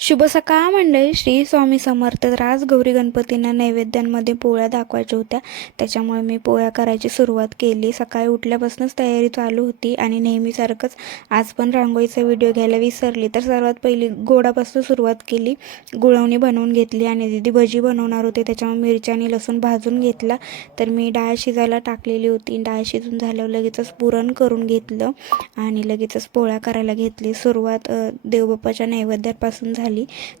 शुभ सकाळ मंडळी. श्री स्वामी समर्थ. तर आज गौरी गणपतींना नैवेद्यांमध्ये पोळ्या दाखवायच्या होत्या, त्याच्यामुळे मी पोळ्या करायची सुरुवात केली. सकाळी उठल्यापासूनच तयारी चालू होती आणि नेहमीसारखंच आज पण रांगोळीचा व्हिडिओ घ्यायला विसरली. तर सर्वात पहिली गोडापासून सुरुवात केली. गुळवणी बनवून घेतली आणि दीदी भजी बनवणार होते, त्याच्यामुळे मिरची आणि लसूण भाजून घेतला. तर मी डाळ शिजायला टाकलेली होती. डाळ शिजून झाल्यावर लगेचच पुरण करून घेतलं आणि लगेचच पोळ्या करायला घेतली. सुरुवात देवबाप्पाच्या नैवेद्यापासून झाली.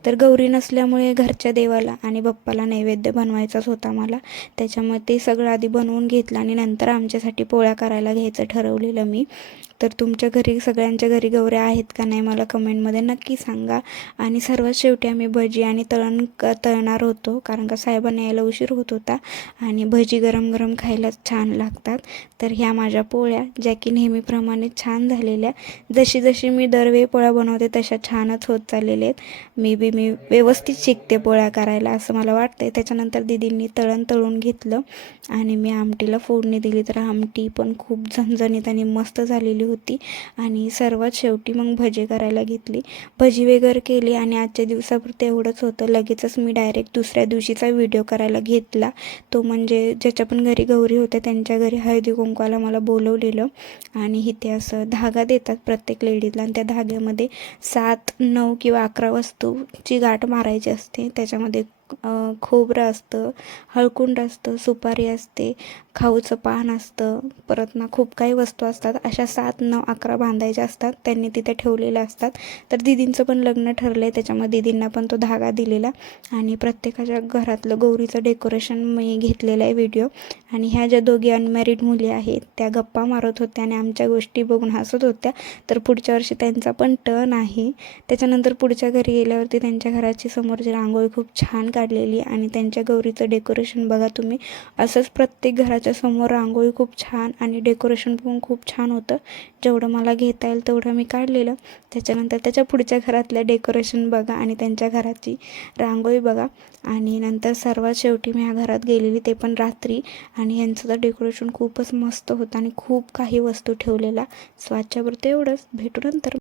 तर गौरी नसल्यामुळे घरच्या देवाला आणि बाप्पाला नैवेद्य बनवायचाच होता मला, त्याच्यामुळे ते सगळं आधी बनवून घेतलं आणि नंतर आमच्यासाठी पोळ्या करायला घ्यायचं ठरवलेलं मी. तर तुमच्या घरी सगळ्यांच्या घरी गौऱ्या आहेत का नाही मला कमेंटमध्ये नक्की सांगा. आणि सर्वात शेवटी आम्ही भजी आणि तळणार होतो, कारण का साहेबांना यायला उशीर होत होता आणि भजी गरम गरम खायला छान लागतात. तर ह्या माझ्या पोळ्या ज्या की नेहमीप्रमाणे छान झालेल्या, जशी जशी मी दरवेळी पोळ्या बनवते तशा छानच होत चाललेल्या आहेत. मी व्यवस्थित शिकते पोळ्या करायला असं मला वाटतं. त्याच्यानंतर दीदींनी तळून घेतलं आणि मी आमटीला फोडणी दिली. तर आमटी पण खूप झणझणीत आणि मस्त झालेली होती. आणि सर्वात शेवटी मग भजी करायला घेतली. भजी वगैरे केली आणि आजच्या दिवसापुरतं एवढंच होतं. लगेचच मी डायरेक्ट दुसऱ्या दिवशीचा व्हिडिओ करायला घेतला. तो म्हणजे ज्याच्या पण घरी गौरी होत्या त्यांच्या घरी हळदी कुंकवाला मला बोलवलेलं आणि इथे असं धागा देतात प्रत्येक लेडीजला आणि त्या धाग्यामध्ये 7, 9 किंवा 11 वस्तूची गाठ मारायची असते. त्याच्यामध्ये खोबरं असतं, हळकुंड असतं, सुपारी असते, खाऊचं पान असतं, परत ना खूप काही वस्तू असतात. अशा 7, 9, 11 बांधायच्या असतात. त्यांनी तिथे ठेवलेल्या असतात. तर दीदींचं पण लग्न ठरलं आहे, त्याच्यामुळे दीदींना पण तो धागा दिलेला आणि प्रत्येकाच्या घरातलं गौरीचं डेकोरेशन मी घेतलेलं आहे व्हिडिओ. आणि ह्या ज्या दोघी अनमॅरिड मुली आहेत त्या गप्पा मारत होत्या आणि आमच्या गोष्टी बघून हसत होत्या. तर पुढच्या वर्षी त्यांचा पण टर्न आहे. त्याच्यानंतर पुढच्या घरी गेल्यावरती त्यांच्या घराची समोरची रांगोळी खूप छान काढलेली आणि त्यांच्या गौरीचं डेकोरेशन बघा तुम्ही. असंच प्रत्येक घराच्या समोर रांगोळी खूप छान आणि डेकोरेशन पण खूप छान होतं. जेवढं मला घेता येईल तेवढं मी काढलेलं. त्याच्यानंतर त्याच्या पुढच्या घरातलं डेकोरेशन बघा आणि त्यांच्या घराची रांगोळी बघा. आणि नंतर सर्वात शेवटी मी ह्या घरात गेलेली, ते पण रात्री. आणि यांचं तर डेकोरेशन खूपच मस्त होतं आणि खूप काही वस्तू ठेवलेला. स्वाच्यापुरतं एवढंच. भेटू नंतर.